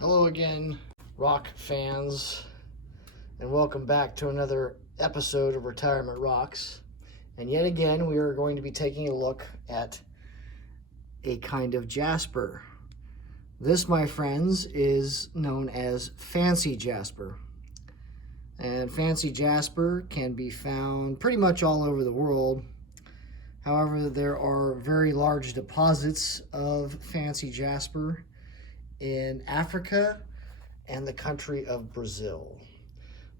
Hello again, rock fans, and welcome back to another episode of Retirement Rocks. And yet again, we are going to be taking a look at a kind of jasper. This, my friends, is known as Fancy Jasper. And Fancy Jasper can be found pretty much all over the world. However, there are very large deposits of Fancy Jasper in Africa and the country of Brazil.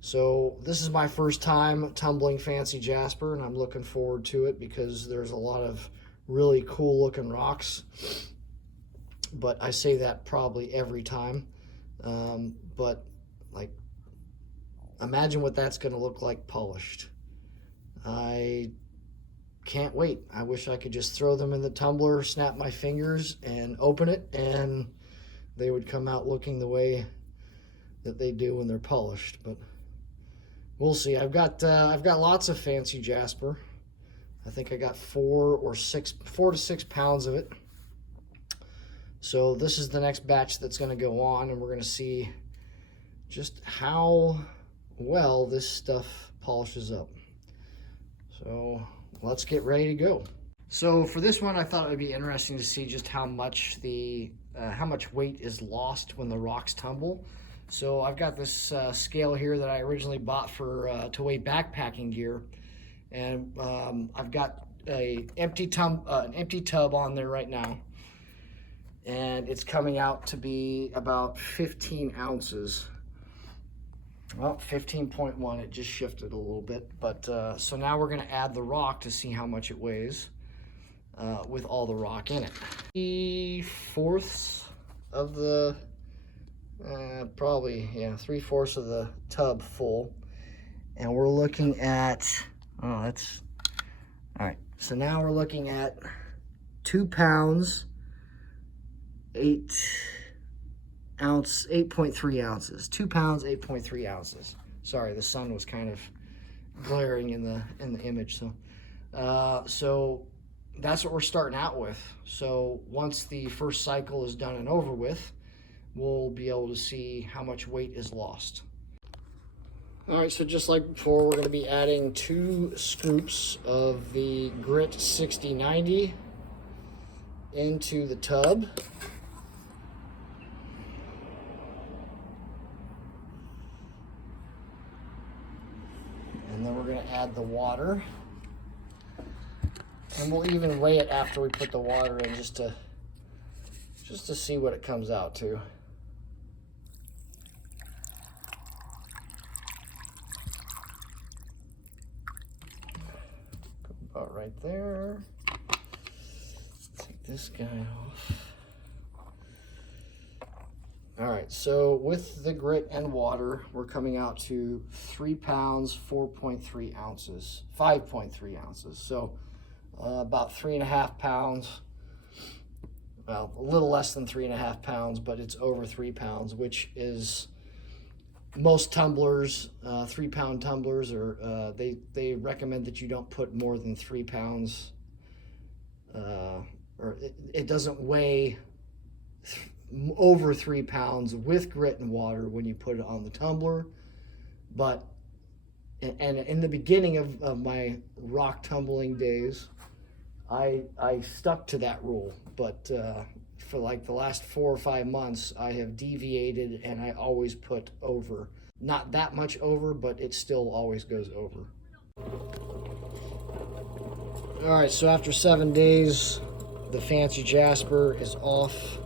So this is my first time tumbling Fancy Jasper, and I'm looking forward to it because there's a lot of really cool looking rocks. But I say that probably every time. But like, imagine what that's going to look like polished. I can't wait. I wish I could just throw them in the tumbler, snap my fingers, and open it, and they would come out looking the way that they do when they're polished. But we'll see. I've got lots of Fancy Jasper. I think I got 4 to 6 pounds of it. So this is the next batch that's going to go on, and we're going to see just how well this stuff polishes up. So let's get ready to go. So for this one, I thought it would be interesting to see just how much weight is lost when the rocks tumble. So I've got this scale here that I originally bought for to weigh backpacking gear, and I've got an empty tub on there right now, and it's coming out to be about 15 ounces. Well, 15.1, it just shifted a little bit, but so now we're going to add the rock to see how much it weighs with all the rock in it. 3/4 of the, probably, yeah, 3/4 of the tub full. And we're looking at, oh, that's, all right. So now we're looking at 2 pounds, 8.3 ounces. 2 pounds, 8.3 ounces. Sorry, the sun was kind of glaring in the image. So, so that's what we're starting out with. So once the first cycle is done and over with, we'll be able to see how much weight is lost. All right, so just like before, we're going to be adding 2 scoops of the Grit 6090 into the tub. And then we're going to add the water. And we'll even weigh it after we put the water in just to see what it comes out to. About right there. Take this guy off. All right, so with the grit and water, we're coming out to 3 pounds, 4.3 ounces, 5.3 ounces. So about 3.5 pounds. Well, a little less than 3.5 pounds, but it's over 3 pounds, which is most tumblers, 3-pound tumblers, or they recommend that you don't put more than 3 pounds, or it doesn't weigh over 3 pounds with grit and water when you put it on the tumbler. But and in the beginning of my rock tumbling days, I stuck to that rule, but for like the last 4 or 5 months, I have deviated, and I always put over. Not that much over, but it still always goes over. All right, so after 7 days, the Fancy Jasper is off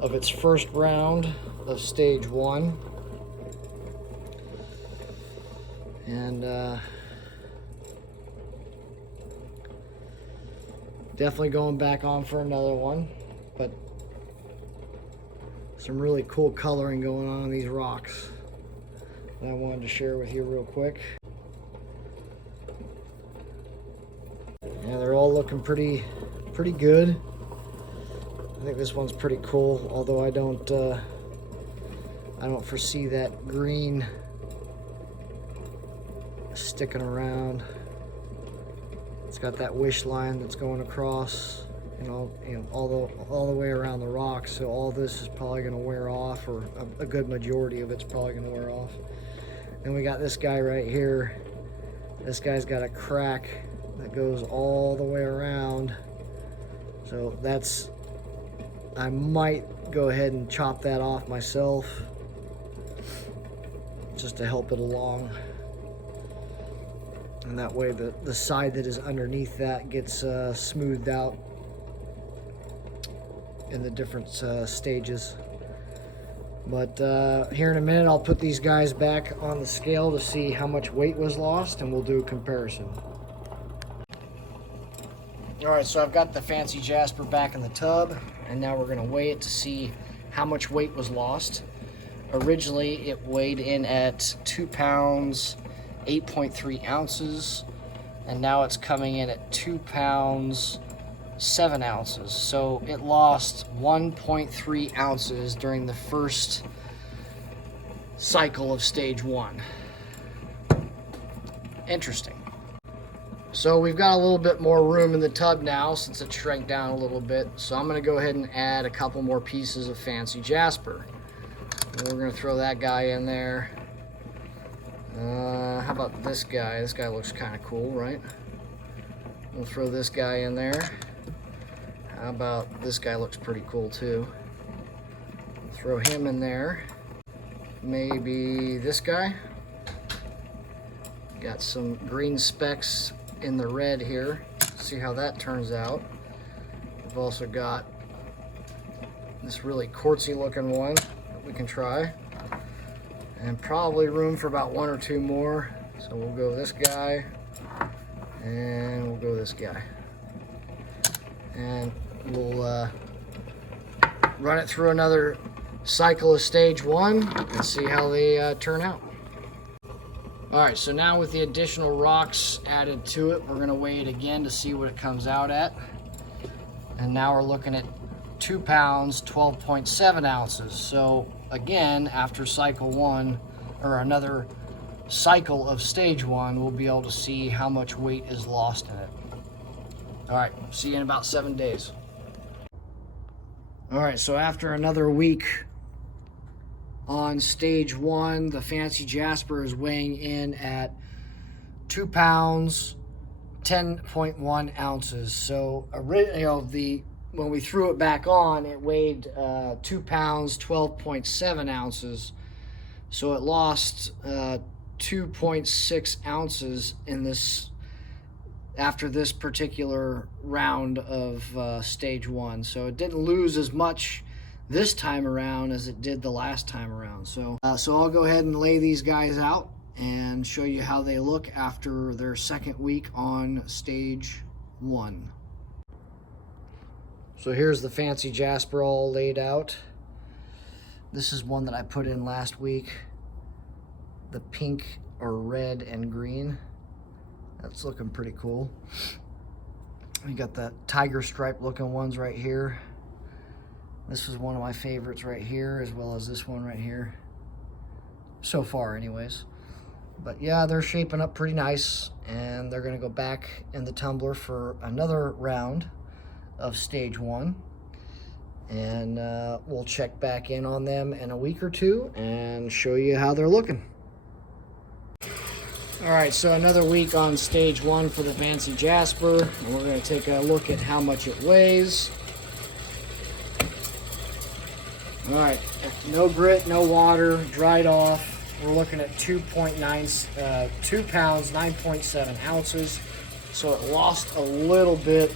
of its first round of stage 1. And definitely going back on for another one, but some really cool coloring going on in these rocks that I wanted to share with you real quick. Yeah, they're all looking pretty good. I think this one's pretty cool, although I don't foresee that green sticking around. It's got that wish line that's going across. and all the way around the rock. So all this is probably going to wear off, or a good majority of it's probably going to wear off. And we got this guy right here. This guy's got a crack that goes all the way around. So I might go ahead and chop that off myself, just to help it along. And that way the side that is underneath that gets smoothed out in the different stages. But here in a minute, I'll put these guys back on the scale to see how much weight was lost, and we'll do a comparison. All right, so I've got the Fancy Jasper back in the tub, and now we're gonna weigh it to see how much weight was lost. Originally, it weighed in at 2 pounds, 8.3 ounces, and now it's coming in at 2 pounds, 7 ounces. So it lost 1.3 ounces during the first cycle of stage 1. Interesting. So we've got a little bit more room in the tub now since it shrank down a little bit. So I'm going to go ahead and add a couple more pieces of Fancy Jasper. And we're going to throw that guy in there. How about this guy? This guy looks kind of cool, right? We'll throw this guy in there. How about this guy? Looks pretty cool too. Throw him in there. Maybe this guy. Got some green specks in the red here. See how that turns out. We've also got this really quartzy looking one that we can try. And probably room for about 1 or 2 more. So we'll go this guy, and we'll go this guy. And we'll run it through another cycle of stage 1 and see how they turn out. All right, so now with the additional rocks added to it, we're gonna weigh it again to see what it comes out at. And now we're looking at 2 pounds, 12.7 ounces. So again, after cycle 1, or another cycle of stage 1, we'll be able to see how much weight is lost in it. All right, see you in about 7 days. All right, so after another week on stage 1, the Fancy Jasper is weighing in at 2 pounds, 10.1 ounces. So, when we threw it back on, it weighed 2 pounds, 12.7 ounces. So it lost 2.6 ounces in this, after this particular round of stage 1. So it didn't lose as much this time around as it did the last time around. So I'll go ahead and lay these guys out and show you how they look after their second week on stage 1. So here's the Fancy Jasper all laid out. This is one that I put in last week. The pink or red and green. That's looking pretty cool. We got the tiger stripe looking ones right here. This is one of my favorites right here, as well as this one right here. So far anyways. But yeah, they're shaping up pretty nice, and they're gonna go back in the tumbler for another round of stage 1. And we'll check back in on them in a week or 2 and show you how they're looking. All right, so another week on stage 1 for the Fancy Jasper, and we're gonna take a look at how much it weighs. All right, no grit, no water, dried off. We're looking at 2 pounds, 9.7 ounces. So it lost a little bit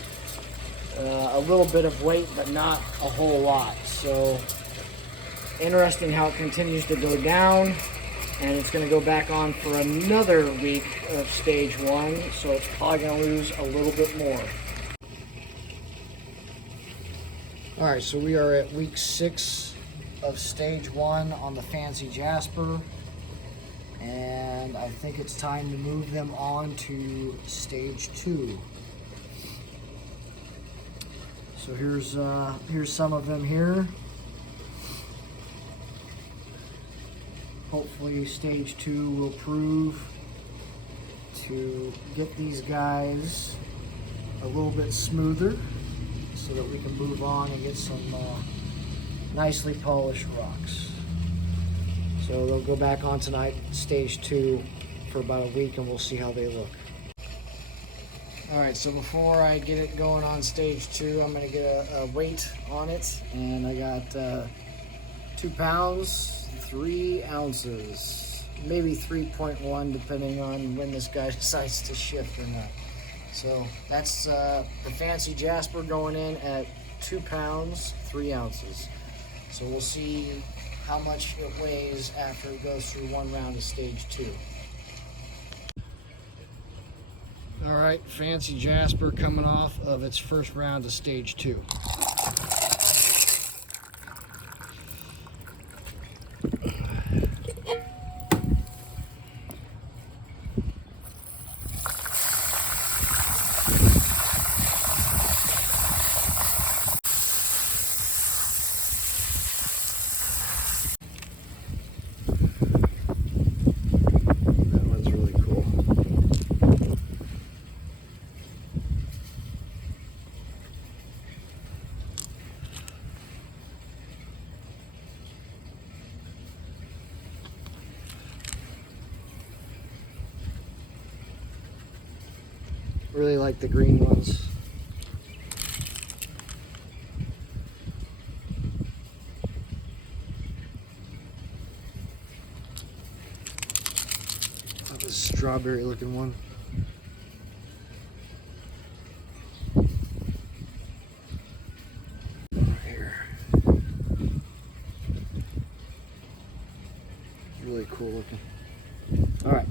of weight, but not a whole lot. So interesting how it continues to go down, and it's going to go back on for another week of stage 1. So it's probably going to lose a little bit more. All right, so we are at week 6 of stage 1 on the Fancy Jasper, and I think it's time to move them on to stage 2. So here's some of them here. Hopefully stage 2 will prove to get these guys a little bit smoother. so that we can move on and get some nicely polished rocks. So they'll go back on tonight, stage 2, for about a week, and we'll see how they look. All right, so before I get it going on stage 2, I'm gonna get a weight on it, and I got 2 pounds, 3 ounces, maybe 3.1, depending on when this guy decides to shift or not. So that's the Fancy Jasper going in at 2 pounds, 3 ounces. So we'll see how much it weighs after it goes through 1 round of stage 2. All right, Fancy Jasper coming off of its first round of stage 2. That one's really cool. Really like the green ones. Oh, this strawberry looking one. Here. Really cool looking. All right.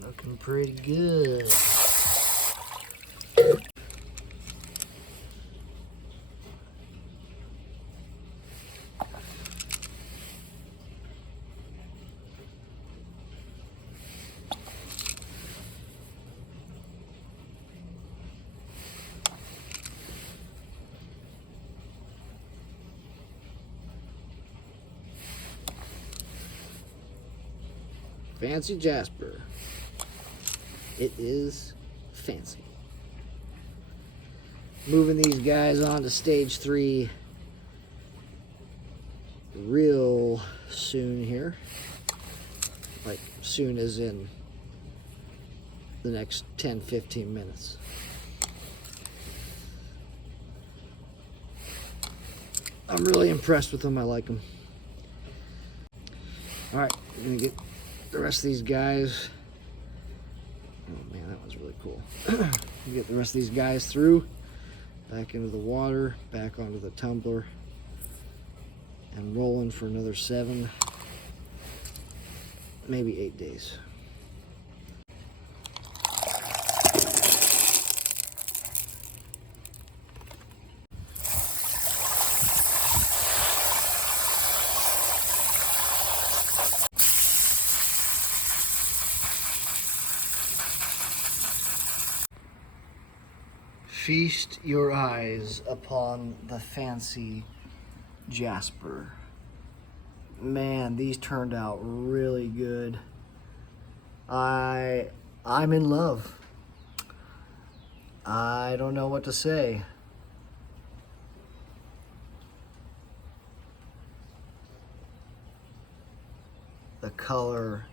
Looking pretty good. Fancy Jasper. It is fancy. Moving these guys on to stage 3 real soon here. Like soon as in the next 10-15 minutes. I'm really impressed with them. I like them. All right, I'm gonna get the rest of these guys. Oh man, that was really cool. Get the rest of these guys through, back into the water, back onto the tumbler, and rolling for another 7, maybe 8 days. Feast your eyes upon the Fancy Jasper. Man, these turned out really good. I'm in love. I don't know what to say. The color,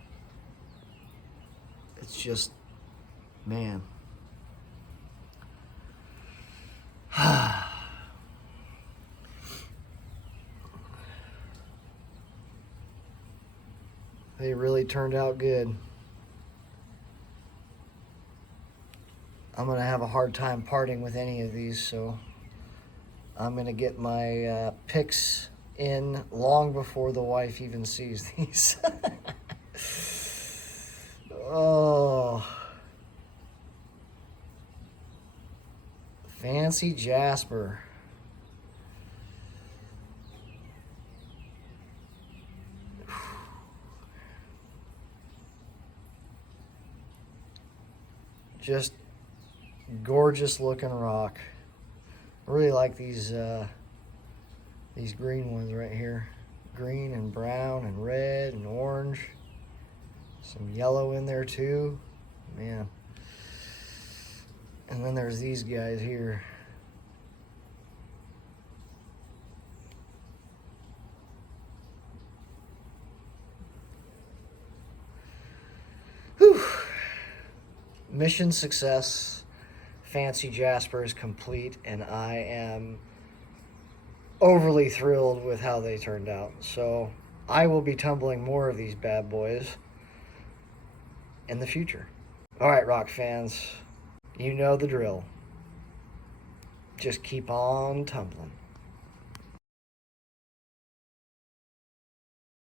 it's just, man. They really turned out good. I'm gonna have a hard time parting with any of these, so I'm gonna get my picks in long before the wife even sees these. Oh, Fancy Jasper. Just gorgeous looking rock. I really like these green ones right here. Green and brown and red and orange. Some yellow in there too. Man. And then there's these guys here. Whew. Mission success. Fancy Jasper is complete, and I am overly thrilled with how they turned out. So I will be tumbling more of these bad boys in the future. All right, rock fans, you know the drill. Just keep on tumbling.